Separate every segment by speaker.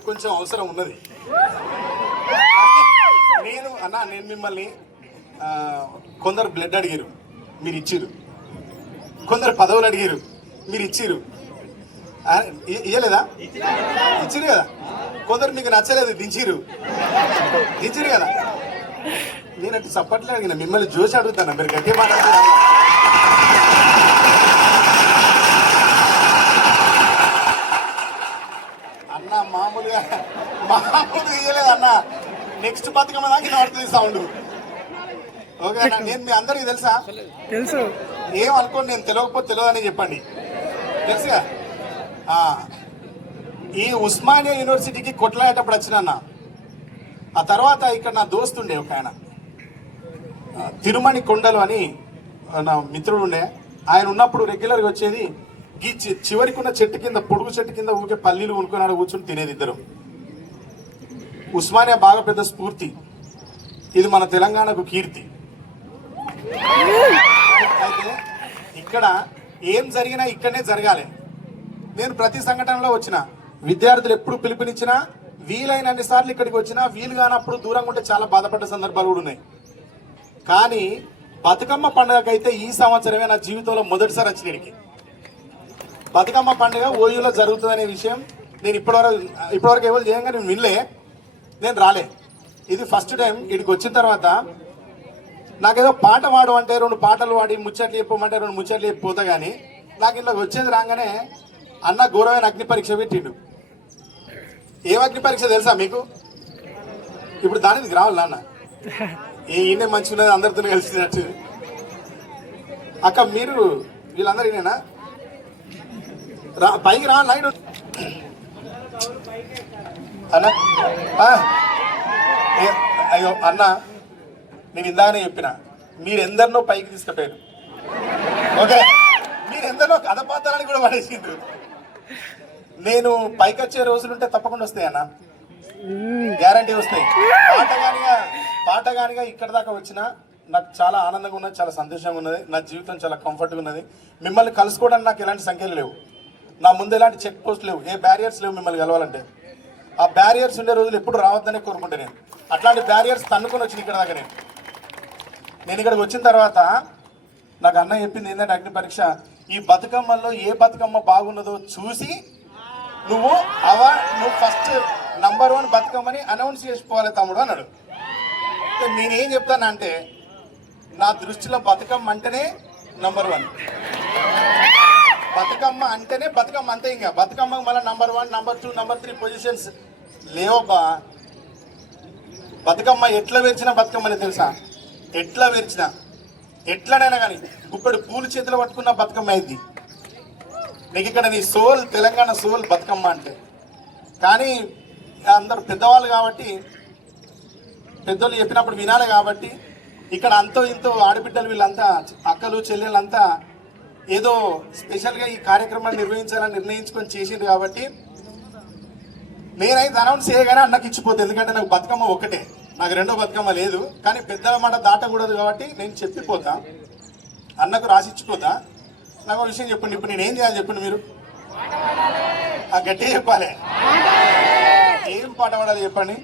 Speaker 1: కొంచెం అవసరం ఉన్నది. నేను అన్న నేను మిమ్మల్ని కొందరు బ్లడ్ అడిగారు మీరు ఇచ్చిరు కొందరు పదవులు అడిగారు మీరు ఇచ్చిరు ఇయ్యలేదా? ఇచ్చిరు కదా. కొందరు మీకు నచ్చలేదు దించిరు దించిరు కదా. నేనంటే చప్పట్లే అడిగిన మిమ్మల్ని చూసి అడుగుతాను మీరు గట్టి మాట్లాడుతున్నాను అన్న మామూలుగా మామూలుగా ఇయ్యలేదు అన్న. నెక్స్ట్ బతుకమ్మ దాకా నడుతుంది సౌండ్ ఓకే అన్న నేను మీ అందరికీ తెలుసా?
Speaker 2: తెలుసు.
Speaker 1: ఏం అనుకోండి నేను తెలియకపోతే తెలియదని చెప్పండి. తెలుసుగా? ఈ ఉస్మానియా యూనివర్సిటీకి కొట్లాడేటప్పుడు వచ్చిన అన్న. ఆ తర్వాత ఇక్కడ నా దోస్తు ఉండే ఒక ఆయన. తిరుమణి కొండలు అని నా మిత్రుడు ఉండే. ఆయన ఉన్నప్పుడు రెగ్యులర్గా వచ్చేది ఈ చివరికి ఉన్న చెట్టు కింద పొడుగు చెట్టు కింద ఊరికే పల్లీలు ఉనుకున్నాడు కూర్చొని తినేది ఇద్దరు. ఉస్మానియా బాగా పెద్ద స్ఫూర్తి. ఇది మన తెలంగాణకు కీర్తి. అయితే ఇక్కడ ఏం జరిగినా ఇక్కడనే జరగాలి. నేను ప్రతి సంఘటనలో వచ్చిన విద్యార్థులు ఎప్పుడు పిలుపునిచ్చినా వీలైనన్ని సార్లు ఇక్కడికి వచ్చినా వీలు కానప్పుడు దూరంగా ఉంటే చాలా బాధపడ్డ సందర్భాలు కూడా ఉన్నాయి. కానీ బతుకమ్మ పండుగకైతే ఈ సంవత్సరమే నా జీవితంలో మొదటిసారి వచ్చిన ఇక్కడికి. బతుకమ్మ పండుగ ఓయూలో జరుగుతుందనే విషయం నేను ఇప్పటివరకు ఇప్పటివరకు ఎవరు చేయంగా నేను వినలే. నేను రాలే. ఇది ఫస్ట్ టైం ఇక్కడికి వచ్చిన తర్వాత నాకేదో పాట పాడు అంటే రెండు పాటలు పాడి ముచ్చట్లు చెప్పమంటే రెండు ముచ్చట్లు చెప్పిపోతా కానీ నాకు ఇలా వచ్చేది రాగానే అన్న ఘోరమైన అగ్ని పరీక్ష పెట్టిండు. ఏం అగ్ని పరీక్ష తెలుసా మీకు? ఇప్పుడు దానికి రావాలి నాన్న ఏ ఈయనే మంచిగా ఉన్నది అందరితో కలిసినట్టు. అక్క మీరు వీళ్ళందరూ ఈయనేనా? రా పైకి రా లైట్ అన్న అయ్యో అన్న నేను ఇందాకనే చెప్పిన మీరెందరినో పైకి తీసుకుపోయారు ఓకే మీరెందరినో కథపాత్రాన్ని కూడా పడేసిండ్రు. నేను పైకి వచ్చే రోజులుంటే తప్పకుండా వస్తాయి అన్న. గ్యారంటీ వస్తాయి. పాట పాటగానిగా పాటగానిగా ఇక్కడ దాకా వచ్చినా నాకు చాలా ఆనందంగా ఉన్నది చాలా సంతోషంగా ఉన్నది నా జీవితం చాలా కంఫర్ట్గా ఉన్నది. మిమ్మల్ని కలుసుకోవడానికి నాకు ఎలాంటి సంఖ్యలు లేవు. నా ముందు ఎలాంటి చెక్ పోస్ట్ లేవు. ఏ బ్యారియర్స్ లేవు మిమ్మల్ని కలవాలంటే. ఆ బ్యారియర్స్ ఉండే రోజులు ఎప్పుడు రావద్దనే కోరుకుంటా నేను. అట్లాంటి బ్యారియర్స్ తన్నుకొని వచ్చిన ఇక్కడ దాకా నేను. నేను ఇక్కడికి వచ్చిన తర్వాత నాకు అన్న చెప్పింది ఏంటంటే అగ్ని పరీక్ష ఈ బతుకమ్మల్లో ఏ బతుకమ్మ బాగున్నదో చూసి నువ్వు అవ నువ్వు ఫస్ట్ నంబర్ వన్ బతుకమ్మని అనౌన్స్ చేసుకోవాలి తమ్ముడు అన్నాడు. నేనేం చెప్తానంటే నా దృష్టిలో బతుకమ్మ అంటేనే నంబర్ వన్ బతుకమ్మ అంటేనే బతుకమ్మ అంతే ఇంకా. బతుకమ్మ మళ్ళీ number one number two number three positions లేవబ్బా. Bathukamma ఎట్లా వేర్చినా బతుకమ్మని తెలుసా? ఎట్లా వేర్చినా ఎట్లనైనా కానీ ఇప్పుడు పూలు చేతిలో పట్టుకున్న బతుకమ్మ అయింది నీకు ఇక్కడ నీ సోల్ తెలంగాణ సోల్ బతుకమ్మ అంటే. కానీ అందరు పెద్దవాళ్ళు కాబట్టి పెద్దోళ్ళు చెప్పినప్పుడు వినాలి కాబట్టి ఇక్కడ అంతో ఇంతో ఆడబిడ్డలు వీళ్ళంతా అక్కలు చెల్లెళ్ళంతా ఏదో స్పెషల్గా ఈ కార్యక్రమాన్ని నిర్వహించాలని నిర్ణయించుకొని చేసిండు కాబట్టి నేనైతే అనౌన్స్ చేయగానే అన్నకి ఇచ్చిపోతుంది ఎందుకంటే నాకు బతుకమ్మ ఒకటే నాకు రెండో బతుకమ్మ లేదు కానీ పెద్దల మాట దాటకూడదు కాబట్టి నేను చెప్పిపోతా. అన్నకు రాసిచ్చిపోతా నాకు ఒక విషయం చెప్పండి ఇప్పుడు నేను ఏం చేయాలి చెప్పండి మీరు? ఆ గట్టిగా చెప్పాలి. ఏం పాట పాడాలి చెప్పండి?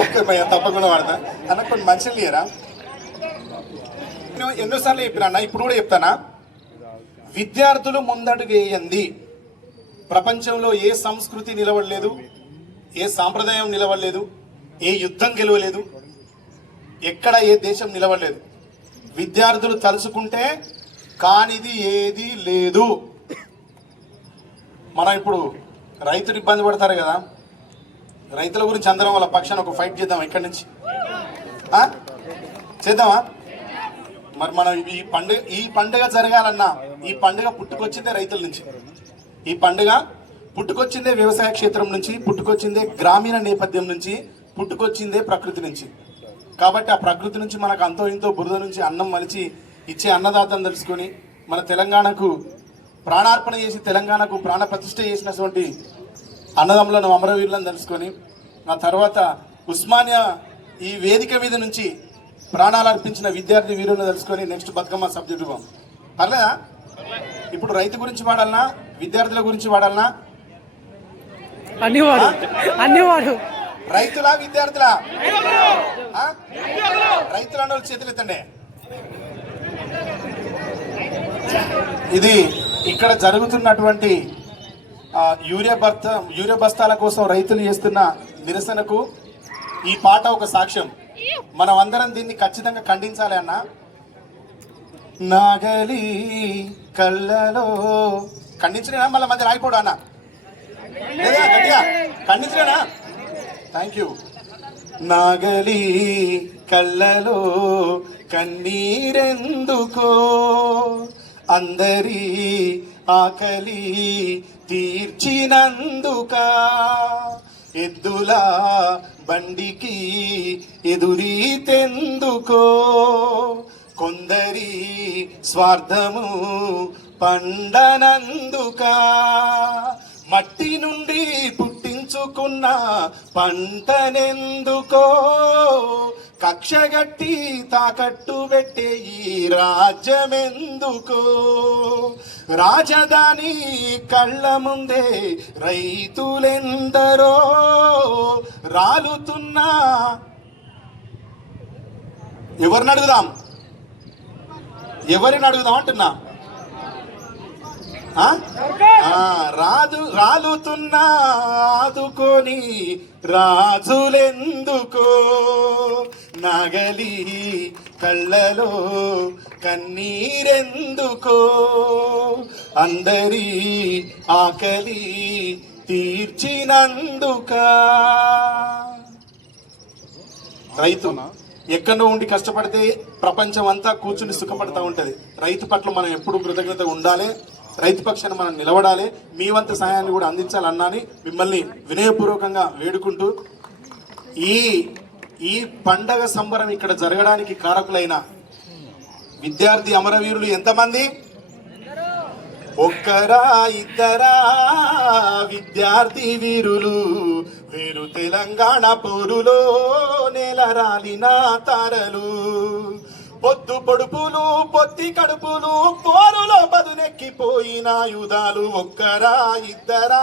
Speaker 1: ఓకే తప్పకుండా వాడతా. అన్న కొన్ని మనుషులు లేరా? నేను ఎన్నోసార్లు చెప్పినా ఇప్పుడు కూడా చెప్తానా? విద్యార్థులు ముందడుగు వేయండి. ప్రపంచంలో ఏ సంస్కృతి నిలవడలేదు ఏ సాంప్రదాయం నిలవడలేదు ఏ యుద్ధం గెలవలేదు ఎక్కడ ఏ దేశం నిలబడలేదు. విద్యార్థులు తలుచుకుంటే కానిది ఏది లేదు. మనం ఇప్పుడు రైతులు ఇబ్బంది పడతారు కదా రైతుల గురించి అందరం వాళ్ళ పక్షాన ఒక ఫైట్ చేద్దాం ఇక్కడి నుంచి. చేద్దామా? మరి మనం ఈ పండుగ ఈ పండుగ జరగాలన్నా ఈ పండుగ పుట్టుకొచ్చిందే రైతుల నుంచి. ఈ పండుగ పుట్టుకొచ్చిందే వ్యవసాయ క్షేత్రం నుంచి పుట్టుకొచ్చిందే గ్రామీణ నేపథ్యం నుంచి పుట్టుకొచ్చిందే ప్రకృతి నుంచి. కాబట్టి ఆ ప్రకృతి నుంచి మనకు అంతో ఇంతో బురద నుంచి అన్నం మలిచి ఇచ్చే అన్నదాతను తెలుసుకొని మన తెలంగాణకు ప్రాణార్పణ చేసి తెలంగాణకు ప్రాణ ప్రతిష్ఠ చేసినటువంటి అన్నదమ్ములను అమరవీరులను తెలుసుకొని ఆ తర్వాత ఉస్మానియా ఈ వేదిక మీద నుంచి ప్రాణాలు అర్పించిన విద్యార్థి వీరులను తెలుసుకొని నెక్స్ట్ బతుకమ్మ సబ్జెక్టు పోం పర్లేదా? ఇప్పుడు రైతు గురించి వాడాలనా? విద్యార్థుల గురించి వాడాలనా?
Speaker 2: అన్ని వాడు అన్ని వాడు
Speaker 1: రైతులా విద్యార్థులా? రైతులు వాళ్ళు చేతులు ఎత్తండి. ఇది ఇక్కడ జరుగుతున్నటువంటి యూరియా బస్త యూరియా బస్తాల కోసం రైతులు చేస్తున్న నిరసనకు ఈ పాట ఒక సాక్ష్యం. మనం అందరం దీన్ని ఖచ్చితంగా ఖండించాలి అన్న. నాగలి కళ్ళలో. ఖండించలేనా? మళ్ళీ మధ్య రాయిపోడు అన్న. లేదా గట్టిగా? ఖండించలేనా? థ్యాంక్ యూ నాగలి కళ్ళలో కన్నీరెందుకో? అందరి ఆకలి తీర్చినందుక ఎద్దుల బండికి ఎదురీతెందుకో కొందరి స్వార్థము పండనందుక మట్టి నుండి పుట్టించుకున్న పంటనెందుకో. కక్షగట్టి తాకట్టు పెట్టే ఈ రాజ్యమెందుకు? రాజధాని కళ్ళ ముందే రైతులెందరో రాలుతున్నా? ఎవరిని అడుగుదాం? ఎవరిని అడుగుదాం అంటున్నా? రాదు రాలుతున్నా ఆదుకొని రాజులెందుకో? నగలి కళ్ళలో కన్నీరెందుకో? అందరి ఆకలి తీర్చినందుక? రైతు ఎక్కడో ఉండి కష్టపడితే ప్రపంచం అంతా కూర్చుని సుఖపడతా ఉంటది. రైతు పట్ల మనం ఎప్పుడు కృతజ్ఞత ఉండాలి. రైతు పక్షాన్ని మనం నిలబడాలి. మీ వంతు సహాయాన్ని కూడా అందించాలన్నాని మిమ్మల్ని వినయపూర్వకంగా వేడుకుంటూ ఈ ఈ పండగ సంబరం ఇక్కడ జరగడానికి కారకులైన విద్యార్థి అమరవీరులు ఎంతమంది? ఒక్కరా ఇద్దరా విద్యార్థి వీరులు. వీరు తెలంగాణ పౌరులో నెలరాలిన తారలు. పొద్దు పొడుపులు పొత్తి కడుపులు పో తగ్గిపోయిన యుధాలు ఒక్కరా ఇద్దరా?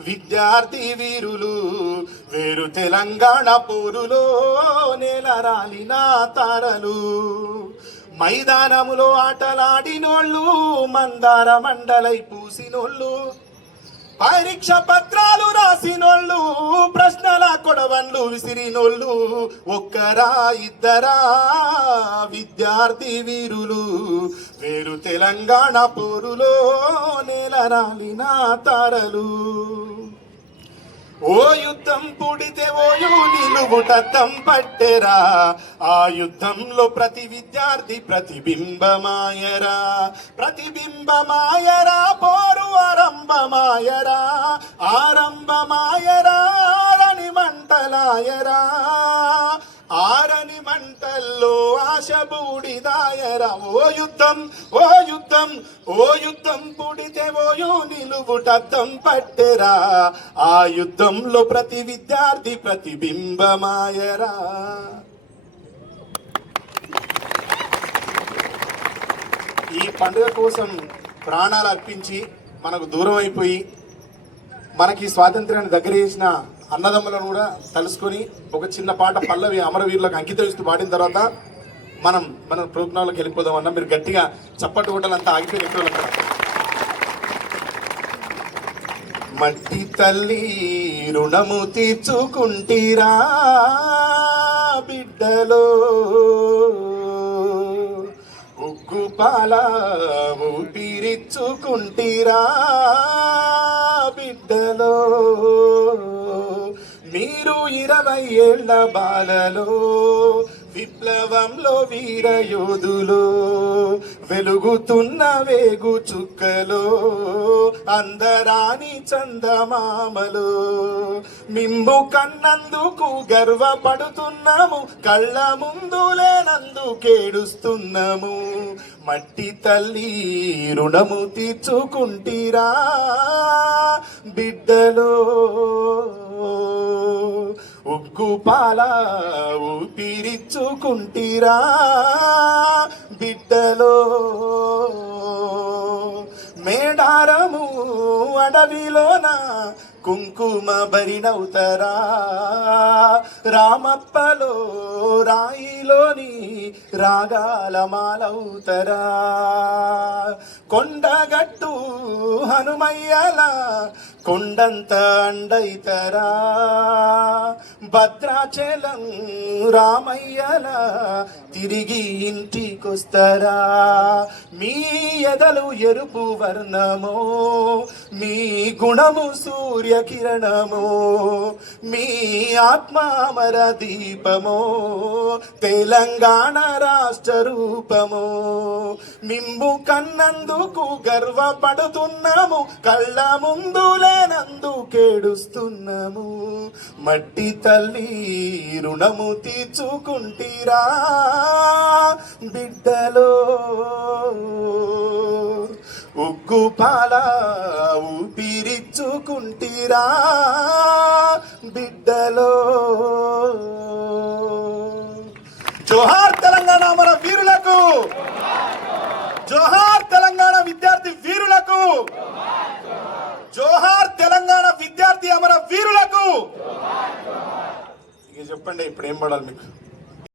Speaker 1: విద్యార్థి వీరులు వేరు తెలంగాణ పోరులో నేలరాలిన తారలు. మైదానములో ఆటలాడినోళ్ళు మందార మండలై పూసినోళ్ళు. పరీక్ష పత్రాలు రాసినోళ్ళు విసిరినోళ్ళు ఒక్కరా ఇద్దరా విద్యార్థి వీరులు. వేరు తెలంగాణ పోరులో నేలరాలిన తారలు. ఓ యుద్ధం పుడితే ఓయు నిలువుటద్దం పట్టెరా. ఆ యుద్ధంలో ప్రతి విద్యార్థి ప్రతిబింబమాయరా. ప్రతిబింబమాయరా పోరు ఆరంభమాయరా. ఆరంభమాయరా మంటలాయరా. ఆరని మంటల్లో ఆశ బూడిదాయరా. ఓ యుద్ధం ఓ యుద్ధం ఓ యుద్ధం పుడితే ఓయో నిలువుటద్దం పట్టెరా. ఆ యుద్ధంలో ప్రతి విద్యార్థి ప్రతిబింబమాయరా. ఈ పండుగ కోసం ప్రాణాలు అర్పించి మనకు దూరం అయిపోయి మనకి స్వాతంత్ర్యాన్ని దగ్గర చేసిన అన్నదమ్ములను కూడా తలుసుకొని ఒక చిన్న పాట పల్లవి అమరవీరులకు అంకితం ఇస్తూ పాడిన తర్వాత మనం మన ప్రోగ్రాంలోకి వెళ్ళిపోదాం అన్న మీరు గట్టిగా చప్పటి కొట్టాలంతా ఆగిపోయిన ఎక్కడ మట్టి తల్లి రుణము తీర్చుకుంటీరా బిడ్డలో. ఉగ్గు పాల ఊపిరిచ్చుకుంటీరా బిడ్డలో. మీరు ఇరవై ఏళ్ళ బాలలో విప్లవంలో వీర యోధులో వెలుగుతున్న వేగు చుక్కలో అందరాని చందమామలు మిమ్ము కన్నందుకు గర్వపడుతున్నాము కళ్ళ ముందు లేనందుకేడుస్తున్నాము మట్టి తల్లి రుణము తీర్చుకుంటీరా బిడ్డలో. ఉగ్గుపాల ఊపిరిచ్చుకుంటీరా బిడ్డలో. మేడారము అడవిలోనా కుంకుమ బరినవుతరా రామప్పలో రాయిలోని రాగాల మాలవుతరా కొండగట్టు హనుమయ్యల కొండంత అండైతరా. భద్రాచలం రామయ్యల తిరిగి ఇంటికొస్తరా. మీ ఎదలు ఎరుపు వర్ణమో మీ గుణము సూర్య సూర్యకిరణమో మీ ఆత్మామర దీపమో తెలంగాణ రాష్ట్ర రూపమో. మిమ్ము కన్నందుకు గర్వపడుతున్నాము కళ్ళ ముందు లేనందు కేడుస్తున్నాము. మట్టి తల్లి రుణము తీర్చుకుంటీరా బిడ్డలో. ఉగ్గు పాల ఊపిరిచ్చుకుంటీరా బిడ్డలో. జోహార్ తెలంగాణ మన వీరులకు. జోహార్ తెలంగాణ విద్యార్థి వీరులకు. జోహార్ తెలంగాణ విద్యార్థి అమర వీరులకు. ఇక చెప్పండి ఇప్పుడు ఏం పడాలి మీకు?